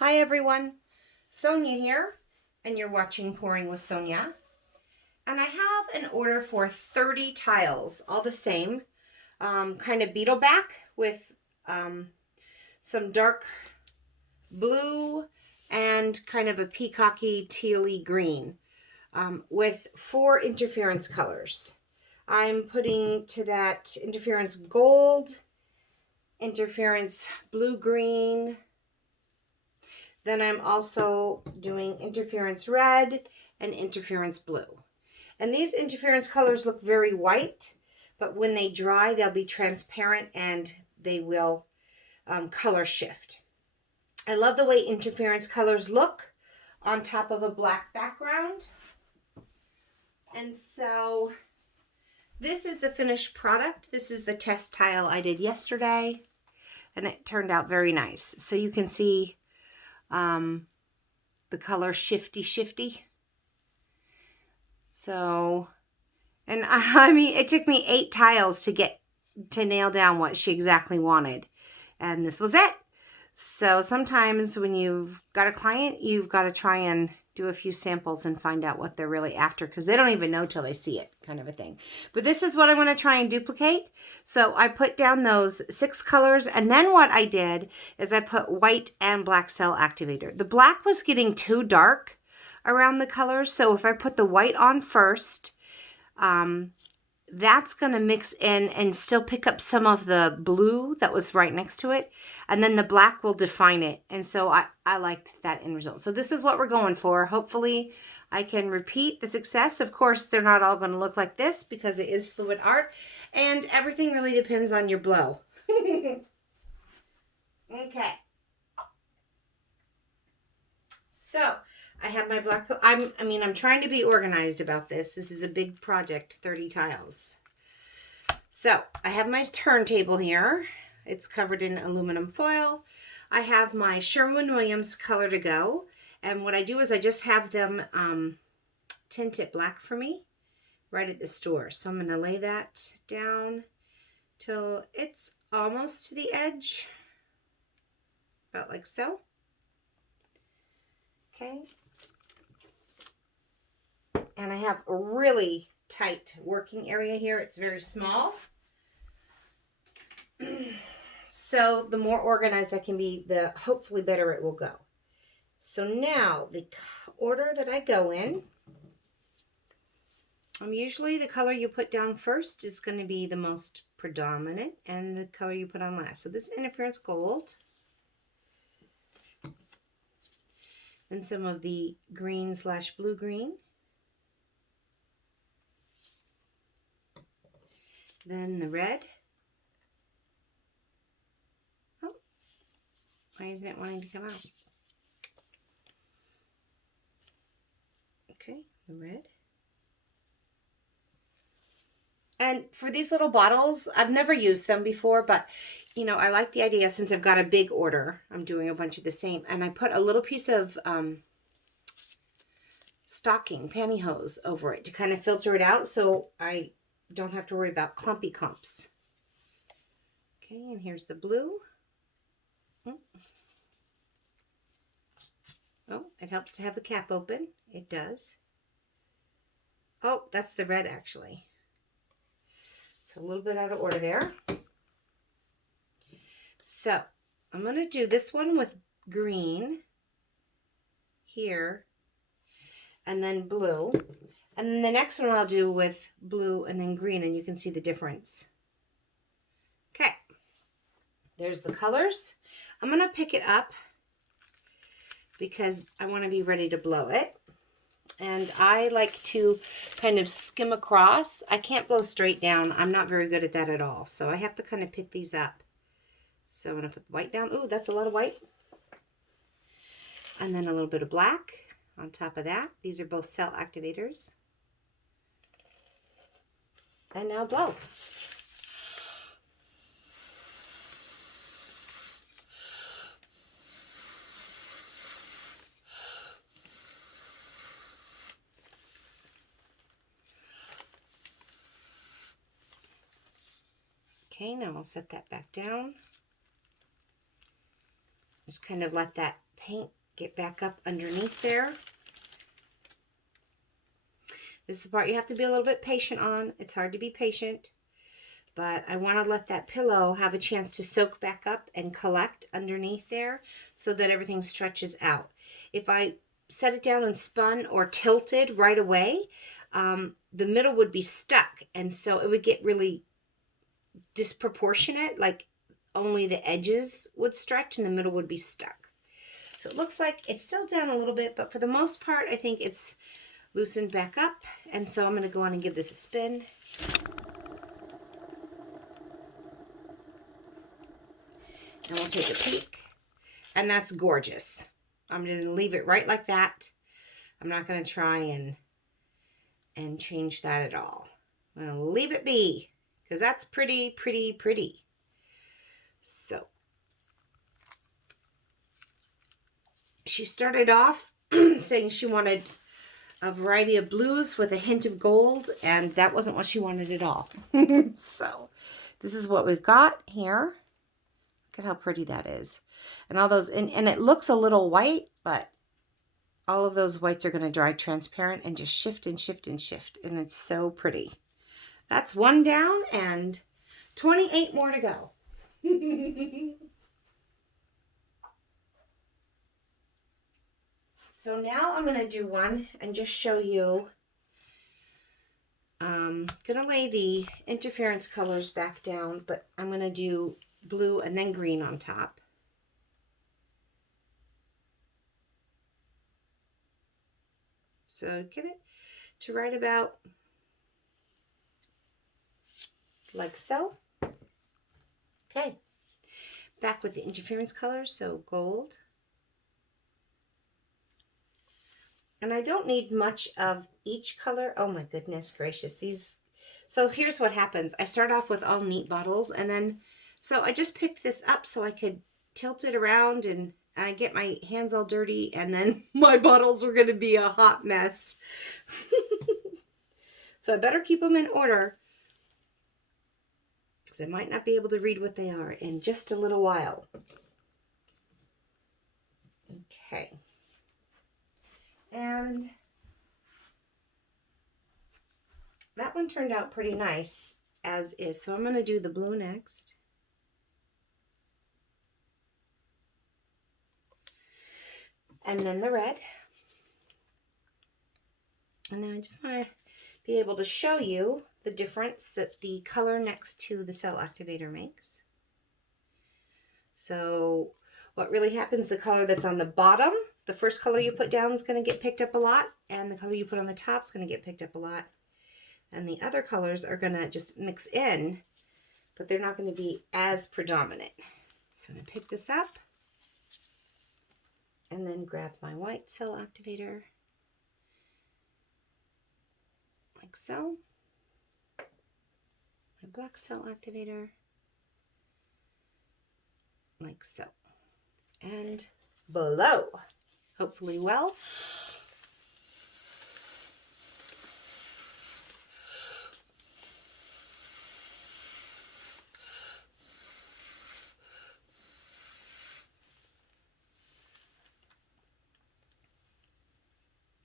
Hi everyone, Sonia here, and you're watching Pouring with Sonia. And I have an order for 30 tiles, all the same, kind of beetle back with some dark blue and kind of a peacocky tealy green with 4 interference colors. I'm putting to that interference gold, interference blue-green. Then I'm also doing interference red and interference blue. And these interference colors look very white, but when they dry, they'll be transparent and they will color shift. I love the way interference colors look on top of a black background. And so this is the finished product. This is the test tile I did yesterday, and it turned out very nice. So you can see the color shifty. So, and I mean, it took me 8 tiles to nail down what she exactly wanted. And this was it. So sometimes when you've got a client, you've got to try and do a few samples and find out what they're really after, because they don't even know till they see it, kind of a thing. But this is what I'm going to try and duplicate. So I put down those 6 colors, and then what I did is I put white and black Cell Activator. The black was getting too dark around the colors, so if I put the white on first, that's going to mix in and still pick up some of the blue that was right next to it. And then the black will define it. And so I liked that end result. So this is what we're going for. Hopefully I can repeat the success. Of course, they're not all going to look like this because it is fluid art. And everything really depends on your blow. Okay. So I have my black, I'm trying to be organized about this. This is a big project, 30 tiles. So I have my turntable here. It's covered in aluminum foil. I have my Sherwin Williams Color-to-go. And what I do is I just have them tint it black for me right at the store. So I'm going to lay that down till it's almost to the edge. About like so. Okay. And I have a really tight working area here. It's very small. So the more organized I can be, the hopefully better it will go. So now the order that I go in, usually the color you put down first is going to be the most predominant, and the color you put on last. So this is interference gold. And some of the green / blue green. Then the red. Oh, why isn't it wanting to come out? Okay, the red. And for these little bottles, I've never used them before, but you know, I like the idea since I've got a big order. I'm doing a bunch of the same. And I put a little piece of stocking, pantyhose over it to kind of filter it out so I don't have to worry about clumpy clumps. Okay, and here's the blue. Oh, it helps to have the cap open. It does. Oh, that's the red actually. So a little bit out of order there. So I'm going to do this one with green here and then blue. And then the next one I'll do with blue and then green, and you can see the difference. Okay, there's the colors. I'm going to pick it up because I want to be ready to blow it. And I like to kind of skim across. I can't blow straight down. I'm not very good at that at all. So I have to kind of pick these up. So I'm going to put the white down. Ooh, that's a lot of white. And then a little bit of black on top of that. These are both Cell Activators. And now blow. Okay, now I'll set that back down. Just kind of let that paint get back up underneath there. This is the part you have to be a little bit patient on. It's hard to be patient, but I want to let that pillow have a chance to soak back up and collect underneath there so that everything stretches out. If I set it down and spun or tilted right away, the middle would be stuck, and so it would get really disproportionate, like only the edges would stretch and the middle would be stuck. So it looks like it's still down a little bit, but for the most part, I think it's loosened back up. And so I'm going to go on and give this a spin. And we'll take a peek. And that's gorgeous. I'm going to leave it right like that. I'm not going to try and change that at all. I'm going to leave it be because that's pretty, pretty, pretty. So she started off saying she wanted a variety of blues with a hint of gold, and that wasn't what she wanted at all. So this is what we've got here. Look at how pretty that is. And all those, and it looks a little white, but all of those whites are going to dry transparent and just shift and shift and shift. And it's so pretty. That's one down and 28 more to go. So now I'm going to do one and just show you. I'm going to lay the interference colors back down, but I'm going to do blue and then green on top. So get it to right about like so. Okay. Back with the interference colors, so gold. And I don't need much of each color. Oh my goodness gracious. These. So here's what happens. I start off with all neat bottles, and then, so I just picked this up so I could tilt it around, and I get my hands all dirty, and then my bottles were going to be a hot mess. So I better keep them in order because I might not be able to read what they are in just a little while. Okay. And that one turned out pretty nice as is. So I'm going to do the blue next. And then the red. And now I just want to be able to show you the difference that the color next to the Cell Activator makes. So what really happens, the color that's on the bottom, the first color you put down is going to get picked up a lot, and the color you put on the top is going to get picked up a lot. And the other colors are going to just mix in, but they're not going to be as predominant. So I'm going to pick this up and then grab my white Cell Activator, like so. My black Cell Activator, like so. And below, hopefully well.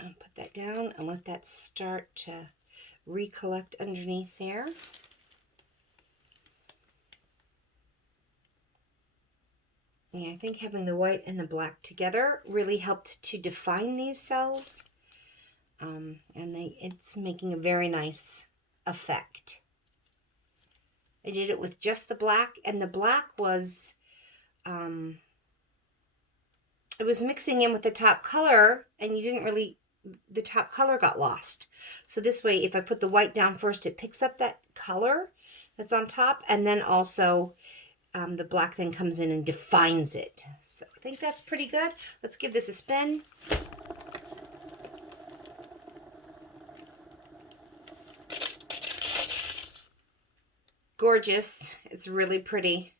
I'll put that down and let that start to recollect underneath there. Yeah, I think having the white and the black together really helped to define these cells. And it's making a very nice effect. I did it with just the black, and the black was, it was mixing in with the top color, and you didn't really, the top color got lost. So this way, if I put the white down first, it picks up that color that's on top, and then also the black then comes in and defines it. So I think that's pretty good. Let's give this a spin. Gorgeous. It's really pretty.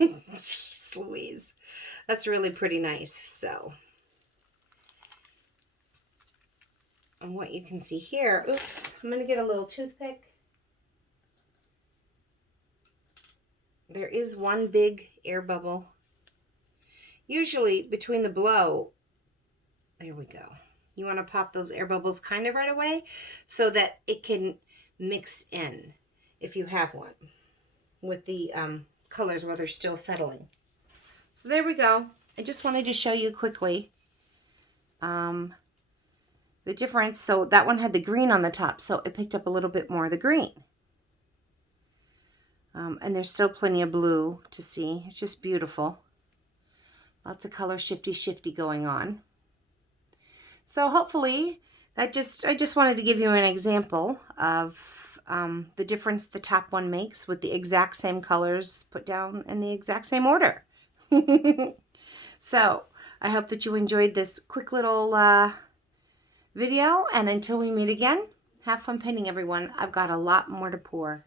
Jeez Louise. That's really pretty nice. So, and what you can see here, oops, I'm going to get a little toothpick. There is one big air bubble Usually between the blow, there we go. You want to pop those air bubbles kind of right away so that it can mix in if you have one with the colors while they're still settling. So there we go. I just wanted to show you quickly the difference. So that one had the green on the top, so it picked up a little bit more of the green. And there's still plenty of blue to see. It's just beautiful. Lots of color shifty going on. So hopefully I just wanted to give you an example of the difference the top one makes with the exact same colors put down in the exact same order. So I hope that you enjoyed this quick little video, and until we meet again, have fun painting, everyone. I've got a lot more to pour.